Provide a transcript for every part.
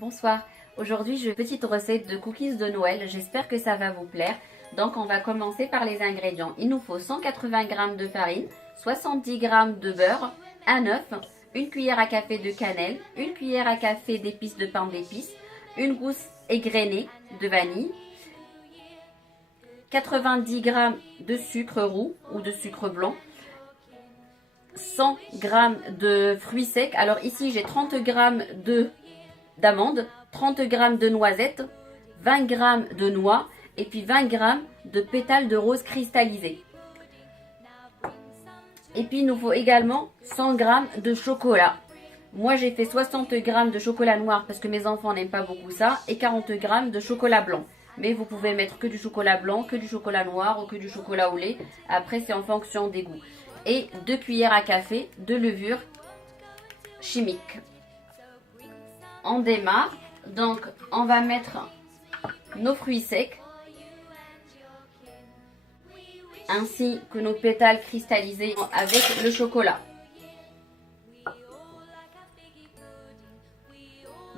Bonsoir, aujourd'hui j'ai une petite recette de cookies de Noël, j'espère que ça va vous plaire. Donc on va commencer par les ingrédients. Il nous faut 180 g de farine, 70 g de beurre, un œuf, une cuillère à café de cannelle, une cuillère à café d'épices de pain d'épices, une gousse égrenée de vanille, 90 g de sucre roux ou de sucre blanc, 100 g de fruits secs. Alors ici j'ai 30 g d'amandes, 30 g de noisettes, 20 g de noix et puis 20 g de pétales de rose cristallisés. Et puis il nous faut également 100 g de chocolat. Moi j'ai fait 60 g de chocolat noir parce que mes enfants n'aiment pas beaucoup ça et 40 g de chocolat blanc. Mais vous pouvez mettre que du chocolat blanc, que du chocolat noir ou que du chocolat au lait. Après c'est en fonction des goûts. Et 2 cuillères à café de levure chimique. On démarre. Donc on va mettre nos fruits secs ainsi que nos pétales cristallisés avec le chocolat.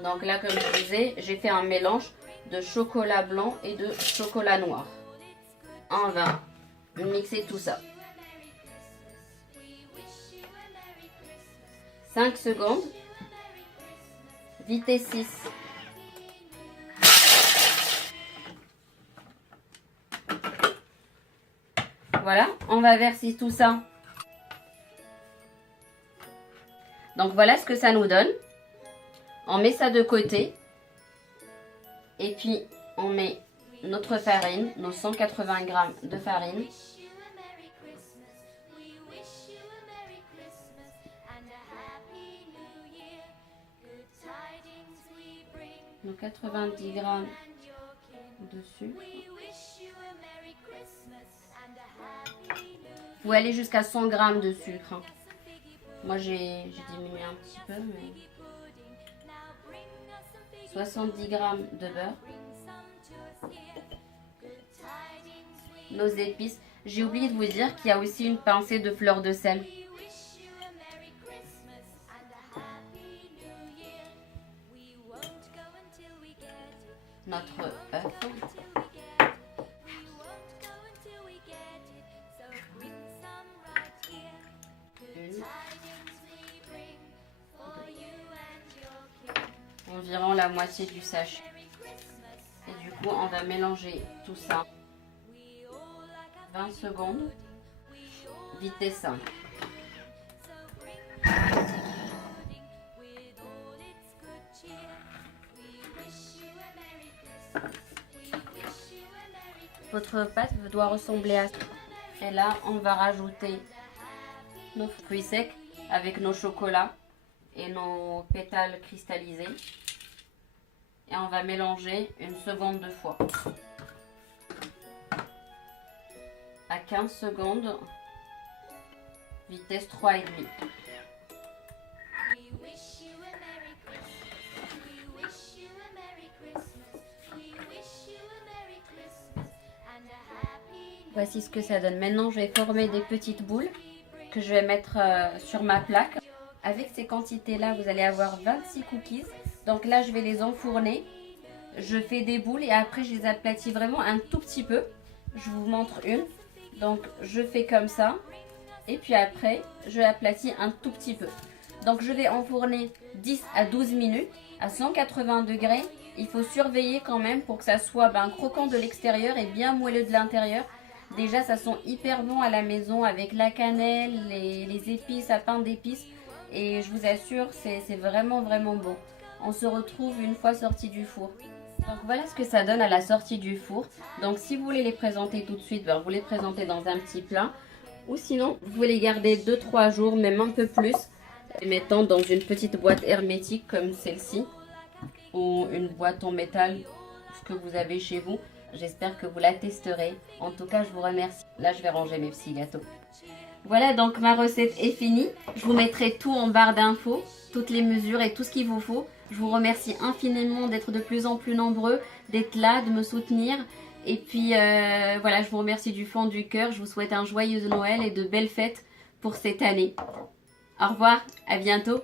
Donc là, comme je disais, j'ai fait un mélange de chocolat blanc et de chocolat noir. On va mixer tout ça. 5 secondes. Vitesse 6. Voilà, on va verser tout ça. Donc voilà ce que ça nous donne. On met ça de côté. Et puis on met notre farine, nos 180 g de farine. Nos 90 g de sucre. Vous pouvez aller jusqu'à 100 g de sucre. Moi j'ai diminué un petit peu, mais 70 g de beurre. Nos épices. J'ai oublié de vous dire qu'il y a aussi une pincée de fleur de sel. Notre œuf. Environ la moitié du sachet. Et du coup, on va mélanger tout ça. 20 secondes. Vitesse 5. Votre pâte doit ressembler à ça. Et là, on va rajouter nos fruits secs avec nos chocolats et nos pétales cristallisés. Et on va mélanger une seconde fois. À 15 secondes, vitesse 3,5. Voici ce que ça donne. Maintenant, je vais former des petites boules que je vais mettre sur ma plaque. Avec ces quantités-là, vous allez avoir 26 cookies. Donc là, je vais les enfourner. Je fais des boules et après, je les aplatis vraiment un tout petit peu. Je vous montre une. Donc, je fais comme ça. Et puis après, je l'aplatis un tout petit peu. Donc, je vais enfourner 10 à 12 minutes à 180 degrés. Il faut surveiller quand même pour que ça soit croquant de l'extérieur et bien moelleux de l'intérieur. Déjà, ça sent hyper bon à la maison avec la cannelle, les épices à pain d'épices. Et je vous assure, c'est vraiment bon. On se retrouve une fois sorti du four. Donc voilà ce que ça donne à la sortie du four. Donc si vous voulez les présenter tout de suite, vous les présentez dans un petit plat. Ou sinon, vous pouvez les garder 2-3 jours, même un peu plus. Les mettant dans une petite boîte hermétique comme celle-ci. Ou une boîte en métal, ce que vous avez chez vous. J'espère que vous la testerez. En tout cas, je vous remercie. Là, je vais ranger mes petits gâteaux. Voilà, donc ma recette est finie. Je vous mettrai tout en barre d'infos, toutes les mesures et tout ce qu'il vous faut. Je vous remercie infiniment d'être de plus en plus nombreux, d'être là, de me soutenir. Et puis voilà, je vous remercie du fond du cœur. Je vous souhaite un joyeux Noël et de belles fêtes pour cette année. Au revoir, à bientôt.